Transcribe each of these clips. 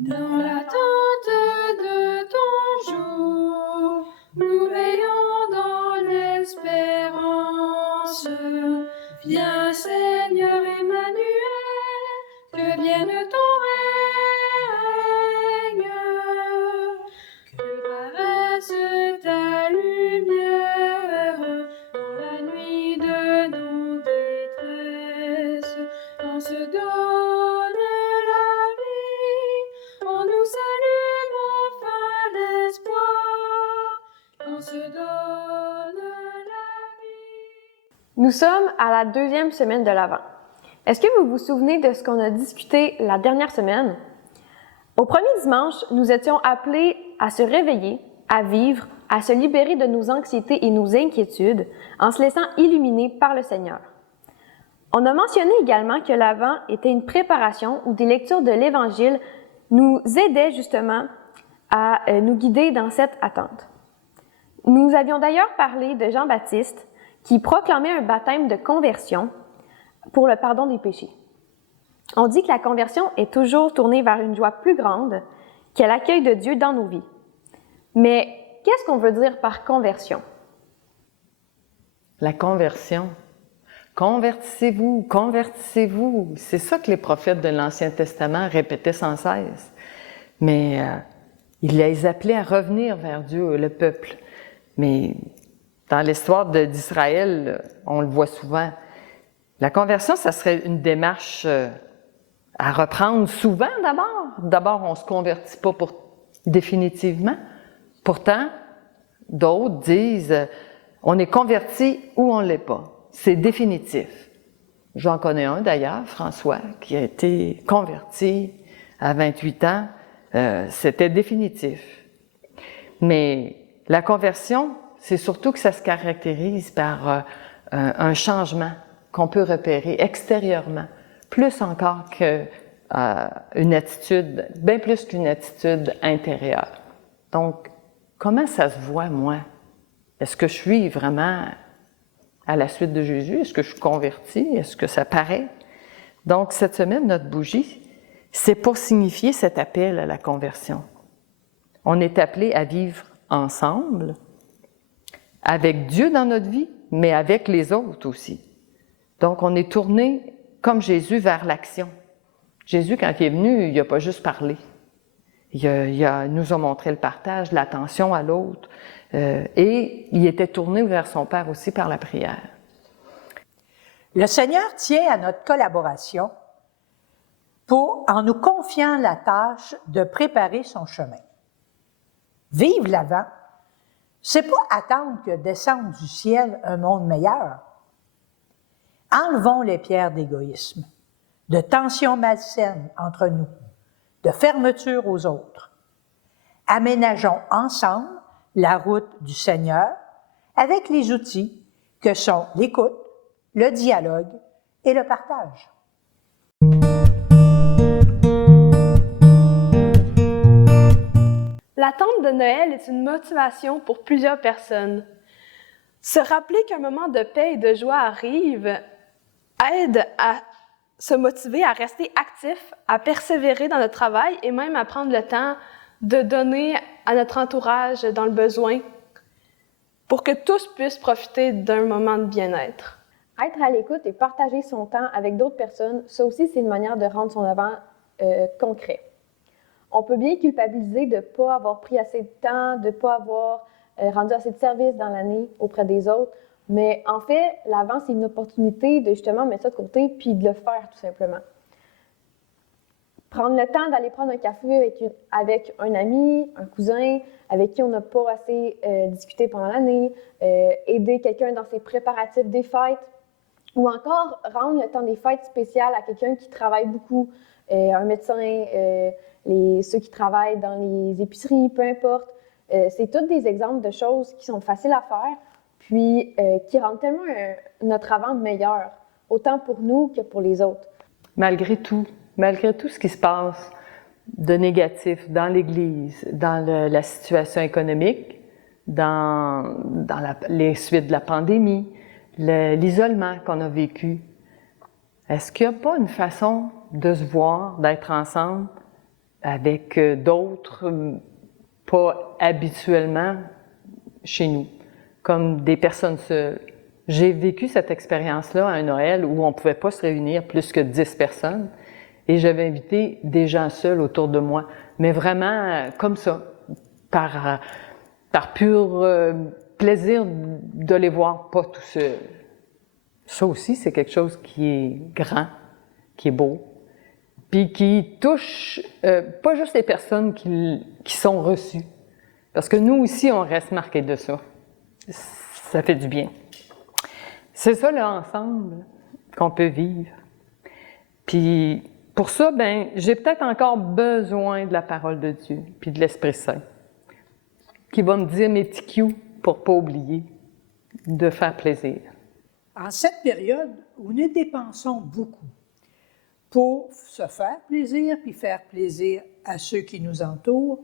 Dans l'attente de ton jour, nous veillons dans l'espérance. Viens Seigneur Emmanuel, que vienne ton règne, que paraisse ta lumière dans la nuit de nos détresses. On se donne la vie, on nous salue enfin l'espoir, on se donne la vie. Nous sommes à la 2e semaine de l'Avent. Est-ce que vous vous souvenez de ce qu'on a discuté la dernière semaine? Au premier dimanche, nous étions appelés à se réveiller, à vivre, à se libérer de nos anxiétés et nos inquiétudes en se laissant illuminer par le Seigneur. On a mentionné également que l'Avent était une préparation où des lectures de l'Évangile nous aidaient justement à nous guider dans cette attente. Nous avions d'ailleurs parlé de Jean-Baptiste qui proclamait un baptême de conversion pour le pardon des péchés. On dit que la conversion est toujours tournée vers une joie plus grande qu'est l'accueil de Dieu dans nos vies. Mais qu'est-ce qu'on veut dire par conversion? La conversion. Convertissez-vous, convertissez-vous. C'est ça que les prophètes de l'Ancien Testament répétaient sans cesse. Mais il les appelait à revenir vers Dieu, le peuple. Mais dans l'histoire d'Israël, on le voit souvent. La conversion, ça serait une démarche à reprendre souvent d'abord. D'abord, on ne se convertit pas définitivement. Pourtant, d'autres disent on est converti ou on ne l'est pas. C'est définitif. J'en connais un d'ailleurs, François, qui a été converti à 28 ans. C'était définitif. Mais la conversion, c'est surtout que ça se caractérise par un changement qu'on peut repérer extérieurement, plus encore qu'une attitude, bien plus qu'une attitude intérieure. Donc, comment ça se voit, moi? Est-ce que je suis vraiment à la suite de Jésus? Est-ce que je suis convertie? Est-ce que ça paraît? Donc, cette semaine, notre bougie, c'est pour signifier cet appel à la conversion. On est appelé à vivre ensemble, avec Dieu dans notre vie, mais avec les autres aussi. Donc, on est tourné, comme Jésus, vers l'action. Jésus, quand il est venu, il n'a pas juste parlé. Il nous a montré le partage, l'attention à l'autre, et il était tourné vers son Père aussi par la prière. Le Seigneur tient à notre collaboration en nous confiant la tâche de préparer son chemin. Vivre l'Avent, c'est pas attendre que descende du ciel un monde meilleur. Enlevons les pierres d'égoïsme, de tensions malsaines entre nous, de fermeture aux autres. Aménageons ensemble la route du Seigneur avec les outils que sont l'écoute, le dialogue et le partage. L'attente de Noël est une motivation pour plusieurs personnes. Se rappeler qu'un moment de paix et de joie arrive aide à se motiver à rester actif, à persévérer dans notre travail et même à prendre le temps de donner à notre entourage dans le besoin pour que tous puissent profiter d'un moment de bien-être. Être à l'écoute et partager son temps avec d'autres personnes, ça aussi, c'est une manière de rendre son Avent concret. On peut bien culpabiliser de ne pas avoir pris assez de temps, de ne pas avoir rendu assez de services dans l'année auprès des autres, mais en fait, l'Avent, c'est une opportunité de justement mettre ça de côté puis de le faire tout simplement. Prendre le temps d'aller prendre un café avec un ami, un cousin, avec qui on n'a pas assez discuté pendant l'année, aider quelqu'un dans ses préparatifs des fêtes, ou encore rendre le temps des fêtes spécial à quelqu'un qui travaille beaucoup, un médecin, ceux qui travaillent dans les épiceries, peu importe. C'est tous des exemples de choses qui sont faciles à faire, puis qui rendent tellement notre Avent meilleur, autant pour nous que pour les autres. Malgré tout ce qui se passe de négatif dans l'Église, dans la situation économique, dans les suites de la pandémie, l'isolement qu'on a vécu, est-ce qu'il n'y a pas une façon de se voir, d'être ensemble, avec d'autres, pas habituellement chez nous, comme des personnes seules. J'ai vécu cette expérience-là à un Noël où on ne pouvait pas se réunir plus que 10 personnes et j'avais invité des gens seuls autour de moi, mais vraiment comme ça, par pur plaisir de les voir pas tout seuls. Ça aussi, c'est quelque chose qui est grand, qui est beau, puis qui touche pas juste les personnes qui sont reçues, parce que nous aussi, on reste marqués de ça. Ça fait du bien. C'est ça l'ensemble qu'on peut vivre. Puis pour ça, ben, j'ai peut-être encore besoin de la parole de Dieu, puis de l'Esprit Saint, qui va me dire mes petits cues pour pas oublier de faire plaisir. En cette période où nous dépensons beaucoup pour se faire plaisir puis faire plaisir à ceux qui nous entourent,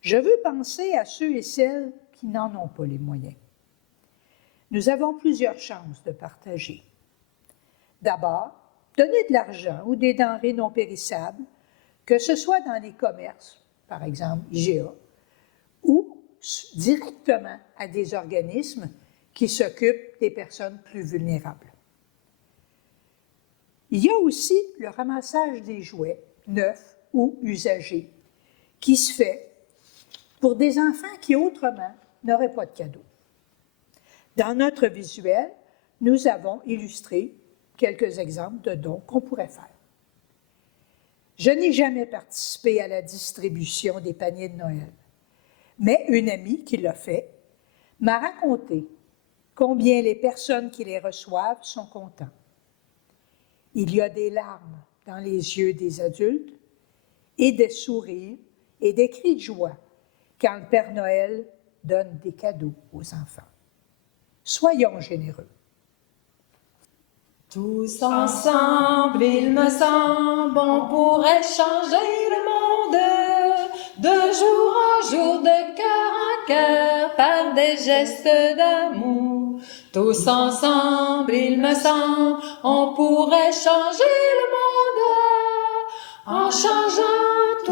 je veux penser à ceux et celles qui n'en ont pas les moyens. Nous avons plusieurs chances de partager. D'abord, donner de l'argent ou des denrées non périssables, que ce soit dans les commerces, par exemple IGA, ou directement à des organismes qui s'occupent des personnes plus vulnérables. Il y a aussi le ramassage des jouets, neufs ou usagés, qui se fait pour des enfants qui autrement n'auraient pas de cadeaux. Dans notre visuel, nous avons illustré quelques exemples de dons qu'on pourrait faire. Je n'ai jamais participé à la distribution des paniers de Noël, mais une amie qui l'a fait m'a raconté combien les personnes qui les reçoivent sont contents. Il y a des larmes dans les yeux des adultes et des sourires et des cris de joie quand le Père Noël donne des cadeaux aux enfants. Soyons généreux. Tous ensemble, il me semble, on pourrait changer le monde de jour en jour, de cœur en cœur, par des gestes d'amour. Tous ensemble, il me semble, on pourrait changer le monde en changeant